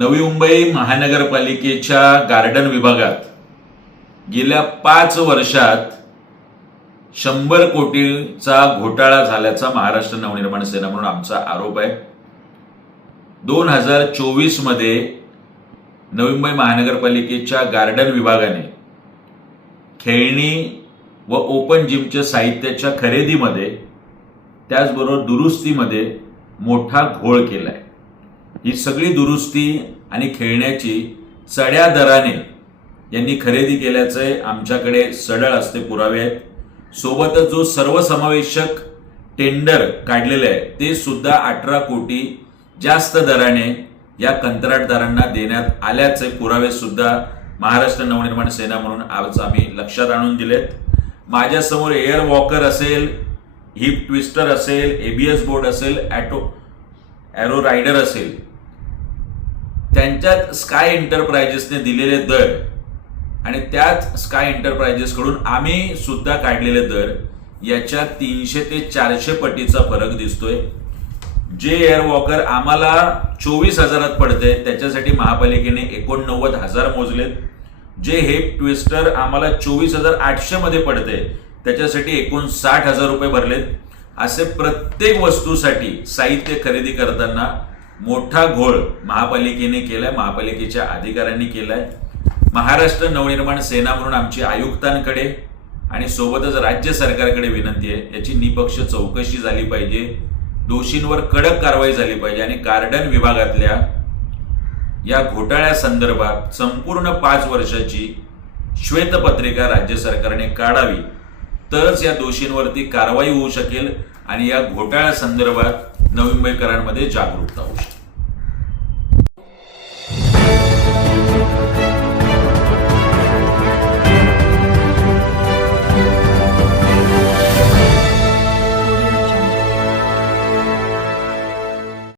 नवी मुंबई महानगरपालिकेच्या गार्डन विभागात गेल्या 5 वर्षात 100 कोटीचा घोटाळा झाल्याचा महाराष्ट्र नवनिर्माण सेना म्हणून आमचा आरोप आहे। 2024 मध्ये नवी मुंबई महानगरपालिकेच्या गार्डन विभागाने खेळणी व ओपन जिमच्या साहित्याच्या खरेदीमध्ये त्याचबरोबर दुरुस्तीमध्ये मोठा घोळ केलाय। ही सगळी दुरुस्ती आणि खेळण्याची चढ्या दराने यांनी खरेदी केल्याचे आमच्याकडे सढळ असते पुरावे आहेत। सोबतच जो सर्वसमावेशक टेंडर काढलेले आहे ते सुद्धा 18 कोटी जास्त दराने या कंत्राटदारांना देण्यात आल्याचे पुरावे सुद्धा महाराष्ट्र नवनिर्माण सेना म्हणून आज आम्ही लक्षात आणून दिलेत। माझ्यासमोर एअर वॉकर असेल, हिप ट्विस्टर असेल, एबीएस बोर्ड असेल, एरो रायडर असेल, त्यांच्यात स्काय एंटरप्राइजेसने दिलेले दर आणि त्याच स्काय एंटरप्राइजेस कडून आम्ही सुद्धा काढलेले दर याच्या 300 ते 400 पटीचा फरक दिसतोय। जे एअर वॉकर आम्हाला 24,000 पडते त्याच्यासाठी महापालिकेने 89,000 मोजलेत। जे हिप ट्विस्टर आम्हाला 24,800 मध्ये पडते त्याच्यासाठी 59,000 रुपये भरलेत। असे प्रत्येक वस्तूसाठी साहित्य खरेदी करताना मोठा घोळ महापालिकेने केलाय, महापालिकेच्या अधिकाऱ्यांनी केलाय। महाराष्ट्र नवनिर्माण सेना म्हणून आमची आयुक्तांकडे आणि सोबतच राज्य सरकारकडे विनंती आहे, याची निपक्ष चौकशी झाली पाहिजे, दोषींवर कडक कारवाई झाली पाहिजे आणि गार्डन विभागातल्या या घोटाळ्या संदर्भात संपूर्ण 5 वर्षाची श्वेतपत्रिका राज्य सरकारने काढावी, तरच या दोषींवरती कारवाई होऊ शकेल आणि या घोटाळ्या संदर्भात नवी मुंबईकरांमध्ये जागरूकता होऊ शकेल।